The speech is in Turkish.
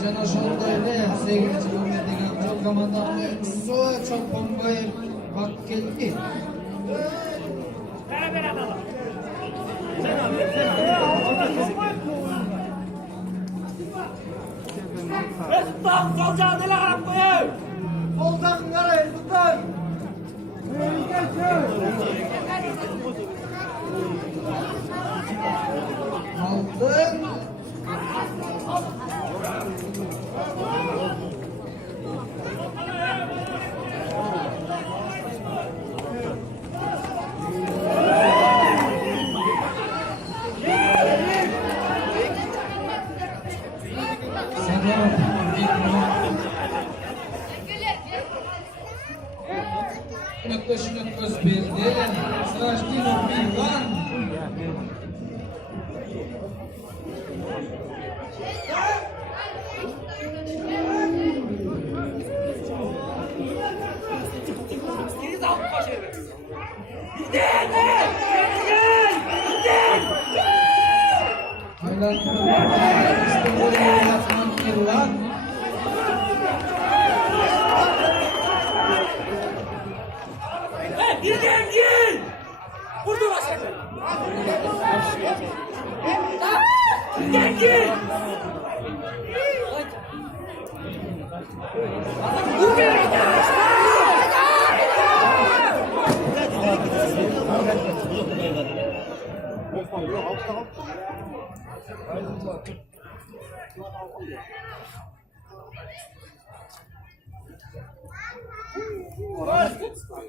Жана ошондой эле 8-километрдеги кырыл команданын оюнчусу Чолпонбаев Баккелди. Sol canına karab koyun. Soldan karayın tutun. Altın. Yaklaşık Özbir'de Sırajkinov Milan. Tayland'ın İstanbul'u yöneten Milan. Gel! Vurdu başkanı! Gel! Bu bir Skål!